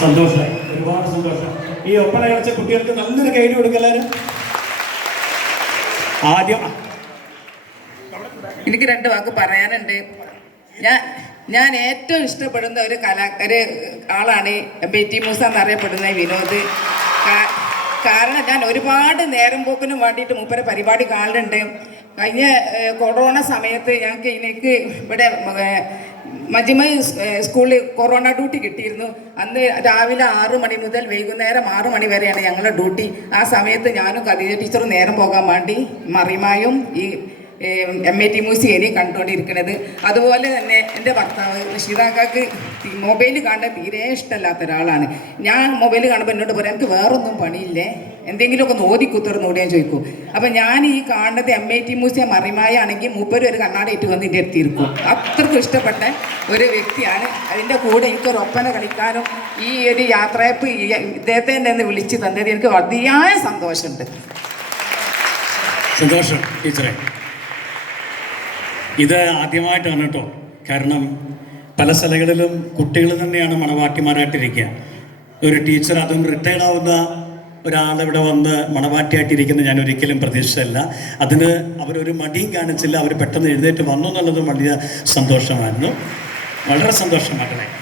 സന്തോഷം. ഒരുപാട് സന്തോഷം. ഈ ഒപ്പന കളിച്ച കുട്ടികൾക്ക് നല്ലൊരു കൈഡി കൊടുക്കല്ലാരും ആദ്യം എനിക്ക് രണ്ട് വാക്ക് പറയാനുണ്ട്. ഞാൻ ഞാൻ ഏറ്റവും ഇഷ്ടപ്പെടുന്ന ഒരു കലാ ഒരു ആളാണ് ബി ടി മൂസ എന്നറിയപ്പെടുന്ന വിനോദ്. കാരണം ഞാൻ ഒരുപാട് നേരം പോക്കിനും വേണ്ടിയിട്ട് മൂപ്പരെ പരിപാടി കാണുന്നുണ്ട് കഴിഞ്ഞ കൊറോണ സമയത്ത് ഞങ്ങൾക്ക് എനിക്ക് ഇവിടെ മജിമ സ്കൂളിൽ കൊറോണ ഡ്യൂട്ടി കിട്ടിയിരുന്നു. അന്ന് രാവിലെ ആറ് മണി മുതൽ വൈകുന്നേരം ആറ് മണി വരെയാണ് ഞങ്ങളുടെ ഡ്യൂട്ടി. ആ സമയത്ത് ഞാനും കദീജ ടീച്ചറും നേരം പോകാൻ വേണ്ടി മറിമായും ഈ എം എ ടി മൂസിയേനി കണ്ടുകൊണ്ടിരിക്കുന്നത്. അതുപോലെ തന്നെ എന്റെ ഭർത്താവ് റഷീദാക്കാക്ക് മൊബൈൽ കാണാൻ തീരെ ഇഷ്ടമല്ലാത്ത ഒരാളാണ്. ഞാൻ മൊബൈൽ കാണുമ്പോൾ എന്നോട് പറയാം എനിക്ക് വേറൊന്നും പണിയില്ലേ? എന്തെങ്കിലുമൊക്കെ നോതി കുത്തിർന്നോട് ഞാൻ ചോദിക്കും. അപ്പം ഞാൻ ഈ കാണുന്നത് എം ഐ ടി മ്യൂസിയം അറിമായ ആണെങ്കിൽ മൂപ്പര് ഒരു കണ്ണാടിയിട്ട് വന്ന് എന്റെ അടുത്തിരിക്കും അത്രക്കും ഇഷ്ടപ്പെട്ട ഒരു വ്യക്തിയാണ്. അതിന്റെ കൂടെ എനിക്കൊരു ഒപ്പന കളിക്കാനും ഈ ഒരു യാത്രയപ്പ് ഇദ്ദേഹത്തെ ഒന്ന് വിളിച്ച് തന്നത് എനിക്ക് അതിയായ സന്തോഷമുണ്ട്. സന്തോഷം ടീച്ചറെ. ഇത് ആദ്യമായിട്ടാണ് കേട്ടോ. കാരണം പല സ്ഥലങ്ങളിലും കുട്ടികൾ തന്നെയാണ് മണവാട്ടിമാരായിട്ടിരിക്കുക. ഒരു ടീച്ചർ അതും റിട്ടയർഡ് ആവുന്ന ഒരാളിവിടെ വന്ന് മണവാട്ടിയായിട്ടിരിക്കുന്നത് ഞാൻ ഒരിക്കലും പ്രതീക്ഷിച്ചല്ല അതിന് അവരൊരു മടിയും കാണിച്ചില്ല അവർ പെട്ടെന്ന് എഴുന്നേറ്റ് വന്നു എന്നുള്ളതും വലിയ സന്തോഷമായിരുന്നു. വളരെ സന്തോഷം മക്കളെ.